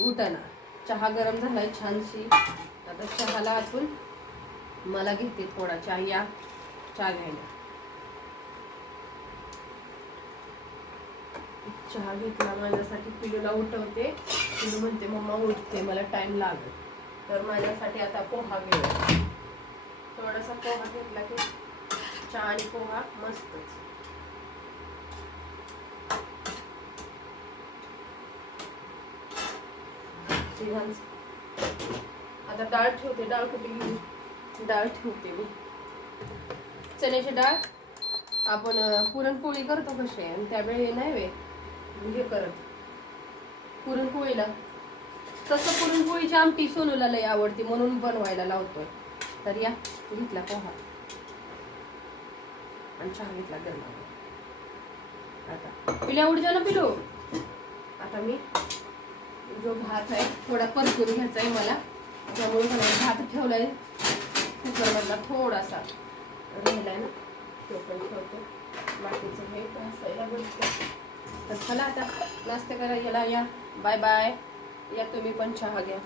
उठाना. चहा गरम झालाय छानशी. आता चहाला आपण मला घेते थोडा चहा. या चहा घ्यायला. चहा घेतला माझ्यासाठी. पिलूला उठवते. पिलू म्हणते मम्मा उठते, मला टाइम लागेल. तर माझ्यासाठी आता पोहा घेऊया. थोडासा पोहा घेतला की चहा आणि पोहा मस्तच. आता डाळ ठेवते. डाळ कुठे घेऊ? डाळ ठेवते मी. चण्याची डाळ. आपण पुरणपोळी करतो कशी आहे, त्यावेळी नाही वे हे करत पुरणपोळीला, तसं पुरणपोळीची आमटी सोनूला लय आवडते म्हणून बनवायला लावतोय. तर या घेतला पोहा आणि चहा घेतला गरम. आता पिल्या उठ जा ना पिलू. आता मी जो भात आहे थोडा परतून घ्यायचा आहे मला, त्यामुळे भात ठेवलाय कुकरमधला थोडासा राहिलाय ना, तो पण ठेवतो. बाकीचं हे असायला बघतो. तर चला आता नाश्ता करायला या. Bye bye. या तुम्ही पण चहा घ्या.